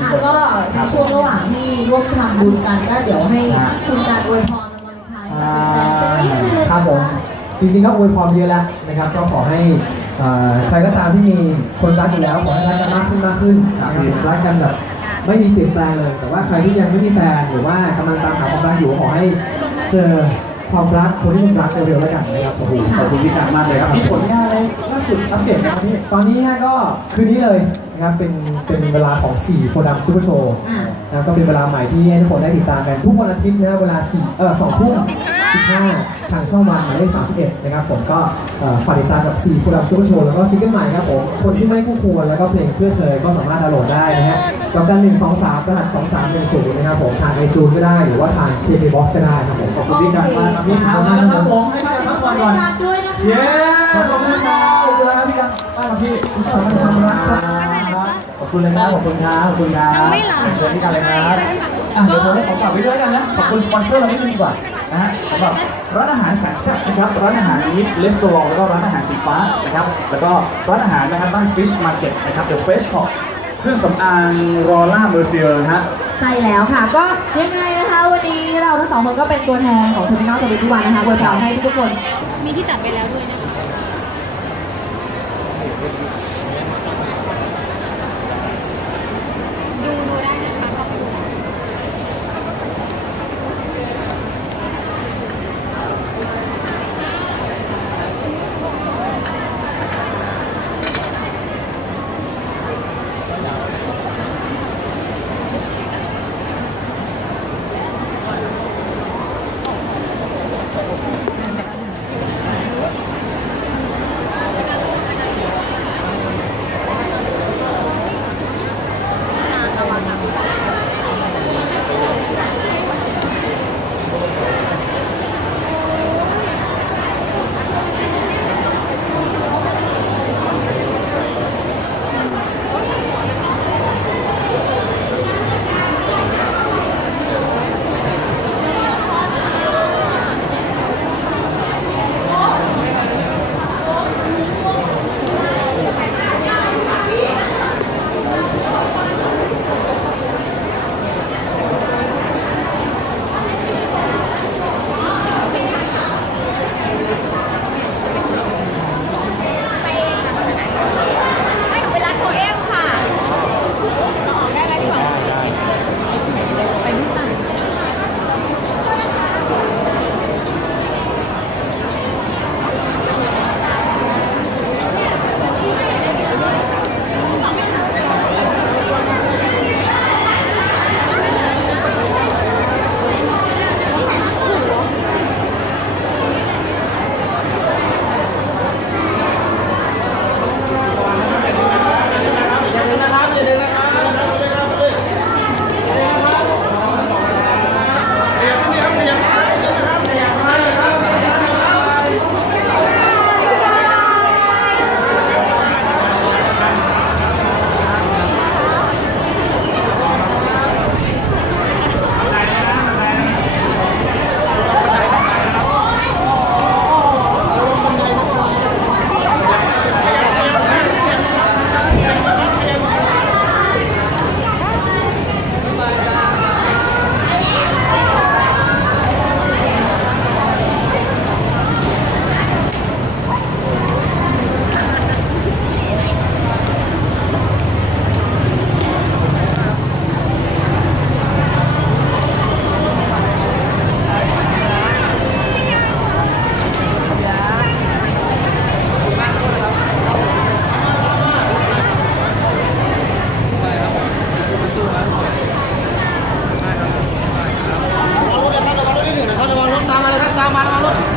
ค่ะก็ในช่วงระหว่างที่ร่วมทำบุญกันก็เดี๋ยวให้คุณการอวยพรวันวาเลนไทน์กับแฟนๆสักนิดนึงครับผมจริงๆก็อวยพรเยอะแล้วนะครับ ก็ขอให้ใครก็ตามที่มีคนรักอยู่แล้วขอให้รักกันมากขึ้นมากขึ้นนะครับรักกันแบบไม่มีเปลี่ยนแปลงเลย แต่ว่าใครที่ยังไม่มีแฟนหรือว่ากำลังตามหาความรักอยู่ขอให้เจอความรักคนที่คุณรักเร็วๆแล้วกันนะครับโอ้โหขอบคุณพี่การมากเลยครับมีผลงานอะไรล่าสุดอัปเดตไหมครับพี่ตอนนี้ก็คืนนี้เลย นะครับเป็นเป็นเวลาของ4โพดัมซูเปอร์โชว์อ่านะครับก็เป็นเวลาใหม่ที่ให้ทุกคนได้ติดตามกัน ทุกวันอาทิตย์นะครับเวลา4เอ่อ2ทุ่ม15 ทางช่องวันหมายเลข31 นะครับผมก็เอ่อฝากติดตามกับ4โพดัมซูเปอร์โชว์แล้วก็ซิงเกิลใหม่ครับผม คนที่ไม่คู่ควรแล้วก็เพลงเพื่อเธอก็สามารถดาวน์โหลดได้นะฮะดอกจันหนึ่งสองสามรหัสสองสามหนึ่งศูนย์นะครับผมทางไอจูนก็ได้หรือว่าทาง KK Box ก็ได้ครับผมขอบคุณพี่การมากครับพี่ครับนะครับผมให้ขอการเสียงพักปรผ่อบนมือก่อนให้การด้วยนะคะ เย้ขอบคุณครับขอบคุณครับ พี่กันมากครับพี่สุขสันต์วันรักครับขอบคุณเลยนะขอบคุณครับขอบคุณครับยังไม่หลับเชิญพี่กันเลยครับอะเดี๋ยวผมขอฝากไว้ด้วยกันนะ ขอบคุณสปอนเซอร์เรานิดนึงดีกว่านะฮะสำหรับร้านอาหารแสนแซ่บนะครับ ร้านอาหารนิดเลสโตรองแล้วก็ร้านอาหารสีฟ้านะครับ แล้วก็ร้านอาหารนะครับบ้านฟิชมาร์เก็ตนะครับเดอะเฟชช็อปเครื่องสำอางรอล่าเมอร์เซียนะฮะใช่แล้วค่ะ ก็ยังไงนะคะวันนี้เราทั้งสองคนก็เป็นตัวแทนของเทอร์มินอลทวิตวันนะคะอวยพรให้ทุกคนมีที่จัดไปแล้วด้วยนะคะ ดูดูได้นะคะ মাল মাল